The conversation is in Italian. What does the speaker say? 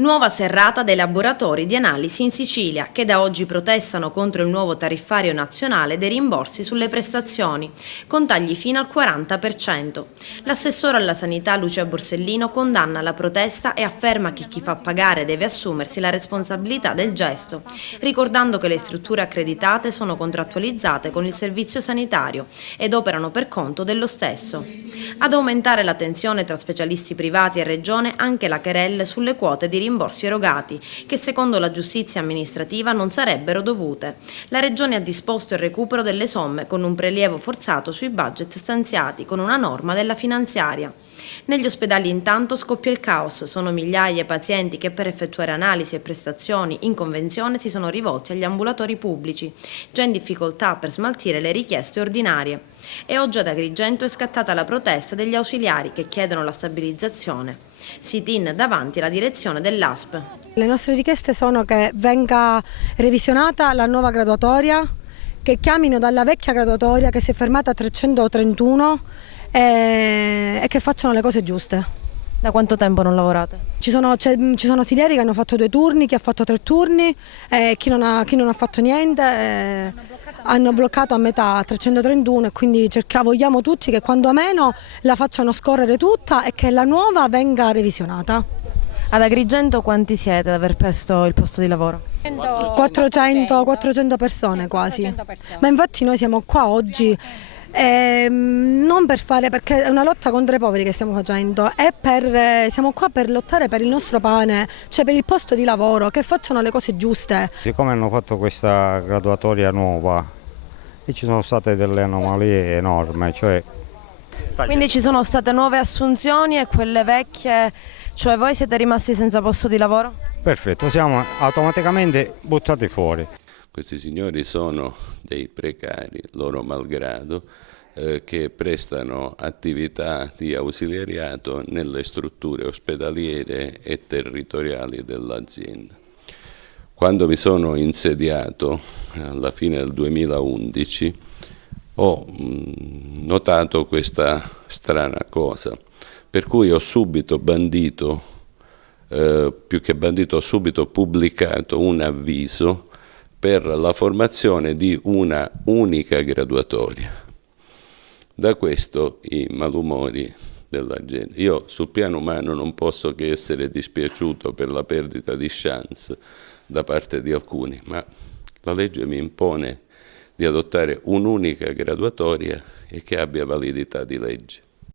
Nuova serrata dei laboratori di analisi in Sicilia, che da oggi protestano contro il nuovo tariffario nazionale dei rimborsi sulle prestazioni, con tagli fino al 40%. L'assessore alla sanità Lucia Borsellino condanna la protesta e afferma che chi fa pagare deve assumersi la responsabilità del gesto, ricordando che le strutture accreditate sono contrattualizzate con il servizio sanitario ed operano per conto dello stesso. Ad aumentare la tensione tra specialisti privati e Regione anche la querelle sulle quote di rimborsi erogati, che secondo la giustizia amministrativa non sarebbero dovute. La Regione ha disposto il recupero delle somme con un prelievo forzato sui budget stanziati con una norma della finanziaria. Negli ospedali intanto scoppia il caos, sono migliaia i pazienti che per effettuare analisi e prestazioni in convenzione si sono rivolti agli ambulatori pubblici, già in difficoltà per smaltire le richieste ordinarie. E oggi ad Agrigento è scattata la protesta degli ausiliari che chiedono la stabilizzazione. Sit-in davanti alla direzione dell'ASP. Le nostre richieste sono che venga revisionata la nuova graduatoria, che chiamino dalla vecchia graduatoria che si è fermata a 331 e che facciano le cose giuste. Da quanto tempo non lavorate? Ci sono ausiliari che hanno fatto 2 turni, chi ha fatto 3 turni, chi non ha fatto niente, hanno bloccato a metà a 331 e quindi vogliamo tutti che quando meno la facciano scorrere tutta e che la nuova venga revisionata. Ad Agrigento quanti siete ad aver perso il posto di lavoro? 400 persone quasi, ma infatti noi siamo qua oggi non per fare, perché è una lotta contro i poveri che stiamo facendo, siamo qua per lottare per il nostro pane, cioè per il posto di lavoro, che facciano le cose giuste. Siccome hanno fatto questa graduatoria nuova e ci sono state delle anomalie enormi, Quindi ci sono state nuove assunzioni e quelle vecchie, cioè voi siete rimasti senza posto di lavoro? Perfetto, siamo automaticamente buttati fuori. Questi signori sono dei precari, loro malgrado, che prestano attività di ausiliariato nelle strutture ospedaliere e territoriali dell'azienda. Quando mi sono insediato, alla fine del 2011, ho notato questa strana cosa, per cui ho subito bandito, più che bandito, ho subito pubblicato un avviso per la formazione di una unica graduatoria. Da questo i malumori della gente. Io sul piano umano non posso che essere dispiaciuto per la perdita di chance da parte di alcuni, ma la legge mi impone di adottare un'unica graduatoria e che abbia validità di legge.